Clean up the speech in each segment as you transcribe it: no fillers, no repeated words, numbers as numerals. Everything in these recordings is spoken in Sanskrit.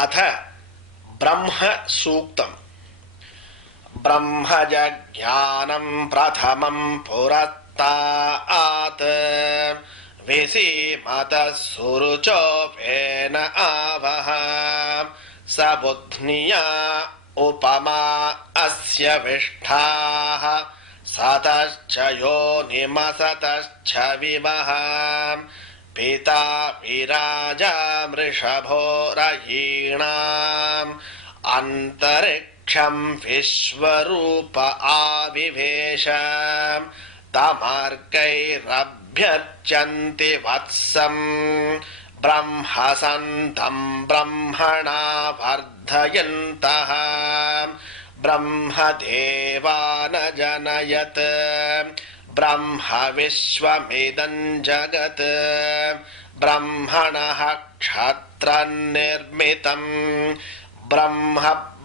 अथ ब्रह्मसूक्तम्। ब्रह्मजज्ञानं प्रथमं पुरस्तात् विसीमतः सुरुचोपेन आवह स बुध्निया उपमा अस्य विष्ठाः सतश्च योनिमसतश्च विवः पिता विराजा वृषभो रयीणाम् अन्तरिक्षं विश्वरूप आविवेश तमार्गैरभ्यर्चन्ति वत्सम् ब्रह्मसन्तं ब्रह्मणा वर्धयन्तः ब्रह्मदेवानजनयत् ब्रह्म विश्वमिदं जगत् ब्रह्मणः क्षत्रनिर्मितं ब्रह्म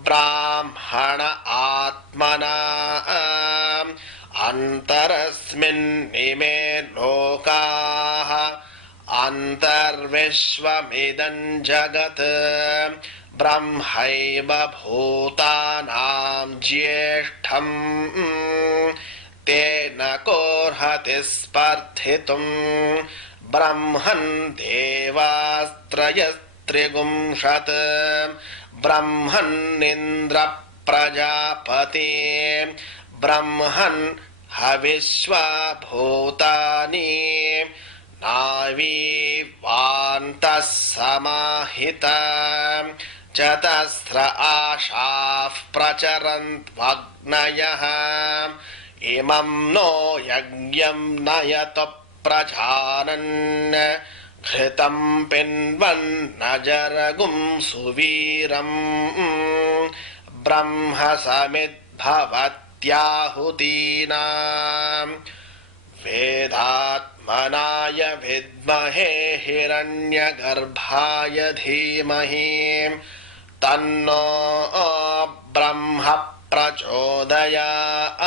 ब्राह्मण आत्मना अन्तरस्मिन्निमे लोकाः अन्तर्विश्वमिदं जगत् ब्रह्मैव भूतानां ज्येष्ठम् तेन कोऽर्हति स्पर्धितुम् ब्रह्मन् देवास्त्रयस्त्रिगुंशत् ब्रह्मन्निन्द्र प्रजापति ब्रह्मन् हविश्वा भूतानि नावीवान्तः समाहिता चतस्र आशाः प्रचरन्त्वग्नयः इमं नो यज्ञं नयतु प्रजानन् घृतं पिन्वन्नजरगुं सुवीरम् ब्रह्म समिद्भवत्याहुतीनाम् वेदात्मनाय विद्महे हिरण्यगर्भाय धीमहि तन्नो ब्रह्म प्रचोदयात्।